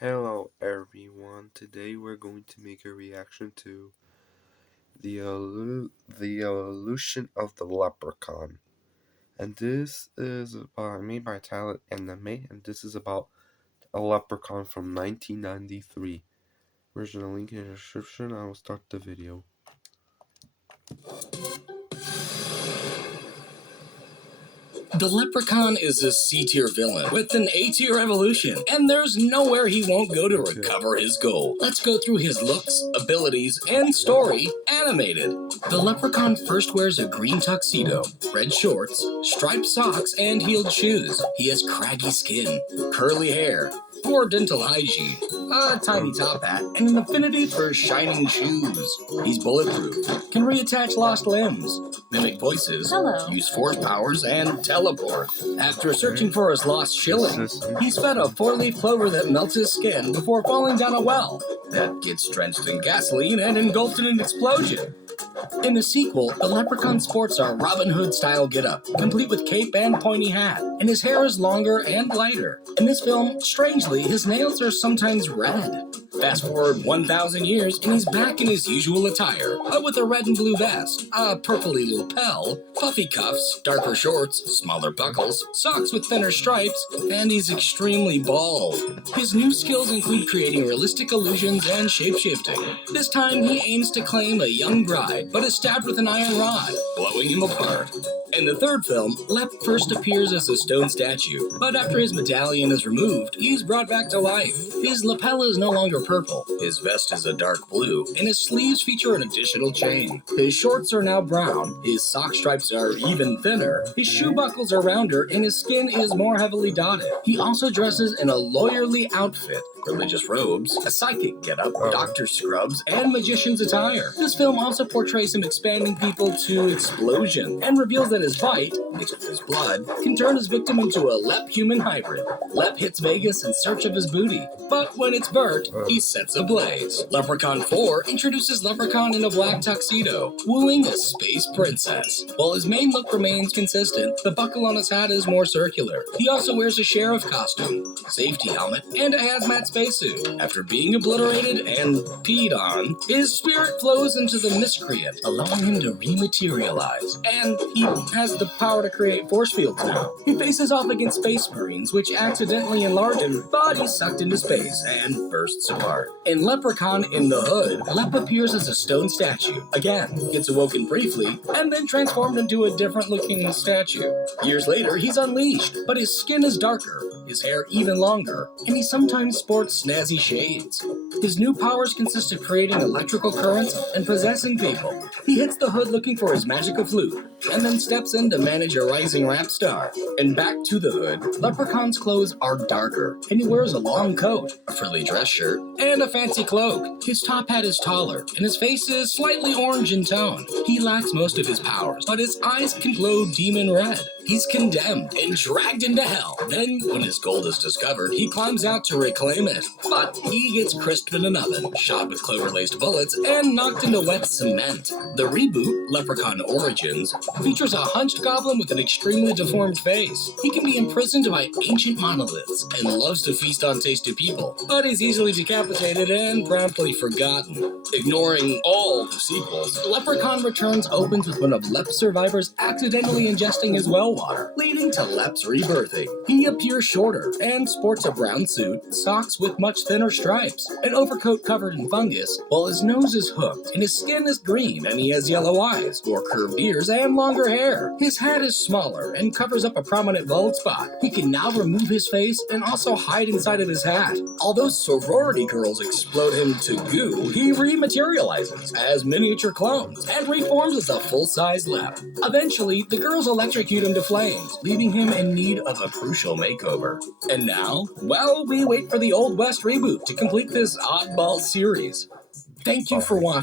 Hello everyone, today we're going to make a reaction to the evolution of the leprechaun. And this is made by Talent Anime, and this is about a leprechaun from 1993. Original link in the description. I will start the video. The Leprechaun is a C-tier villain with an A-tier evolution, and there's nowhere he won't go to recover his gold. Let's go through his looks, abilities, and story animated. The Leprechaun first wears a green tuxedo, red shorts, striped socks, and heeled shoes. He has craggy skin, curly hair, poor dental hygiene, a tiny top hat, and an affinity for shining shoes. He's bulletproof, can reattach lost limbs, mimic voices, use force powers, and teleport. After searching for his lost shilling, he's fed a four-leaf clover that melts his skin before falling down a well that gets drenched in gasoline and engulfed in an explosion. In the sequel, the Leprechaun sports a Robin Hood-style getup, complete with cape and pointy hat, and his hair is longer and lighter. In this film, strangely, his nails are sometimes red. Fast forward 1,000 years, and he's back in his usual attire, but with a red and blue vest, a purpley lapel, puffy cuffs, darker shorts, smaller buckles, socks with thinner stripes, and he's extremely bald. His new skills include creating realistic illusions and shape-shifting. This time, he aims to claim a young bride, but is stabbed with an iron rod, blowing him apart. In the third film, Lep first appears as a stone statue, but after his medallion is removed, he's brought back to life. His lapel is no longer purple, his vest is a dark blue, and his sleeves feature an additional chain. His shorts are now brown, his sock stripes are even thinner, his shoe buckles are rounder, and his skin is more heavily dotted. He also dresses in a lawyerly outfit, religious robes, a psychic getup, doctor scrubs, and magician's attire. This film also portrays him expanding people to explosion, and reveals that his bite, mixed with his blood, can turn his victim into a Lep-human hybrid. Lep hits Vegas in search of his booty, but when it's burnt, he sets ablaze. Leprechaun 4 introduces Leprechaun in a black tuxedo, wooing a space princess. While his main look remains consistent, the buckle on his hat is more circular. He also wears a sheriff costume, safety helmet, and a hazmat spacesuit. After being obliterated and peed on, his spirit flows into the miscreant, allowing him to rematerialize. And he has the power to create force fields now. He faces off against space marines, which accidentally enlarge him, but he's sucked into space and bursts apart. In Leprechaun in the Hood, Lep appears as a stone statue, again, gets awoken briefly, and then transformed into a different-looking statue. Years later, he's unleashed, but his skin is darker, his hair even longer, and he sometimes sports snazzy shades. His new powers consist of creating electrical currents and possessing people. He hits the Hood looking for his magical flute, and then steps in to manage a rising rap star. And back to the Hood, Leprechaun's clothes are darker, and he wears a long coat, a frilly dress shirt, and a fancy cloak. His top hat is taller, and his face is slightly orange in tone. He lacks most of his powers, but his eyes can glow demon red. He's condemned and dragged into hell. Then, when his gold is discovered, he climbs out to reclaim it. But he gets crisped in an oven, shot with clover-laced bullets, and knocked into wet cement. The reboot, Leprechaun Origins, features a hunched goblin with an extremely deformed face. He can be imprisoned by ancient monoliths and loves to feast on tasty people, but he's easily decapitated and promptly forgotten. Ignoring all the sequels, Leprechaun Returns opens with one of Lep's survivors accidentally ingesting his well water, leading to Lep's rebirthing. He appears shorter and sports a brown suit, socks with much thinner stripes, an overcoat covered in fungus, while his nose is hooked and his skin is green and he has yellow eyes, more curved ears, and longer hair. His hat is smaller and covers up a prominent bald spot. He can now remove his face and also hide inside of his hat. Although sorority girls explode him to goo, he rematerializes as miniature clones and reforms as a full-size Lep. Eventually, the girls electrocute him to flames, leaving him in need of a crucial makeover. And now, well, we wait for the Old West reboot to complete this oddball series. Thank you for watching.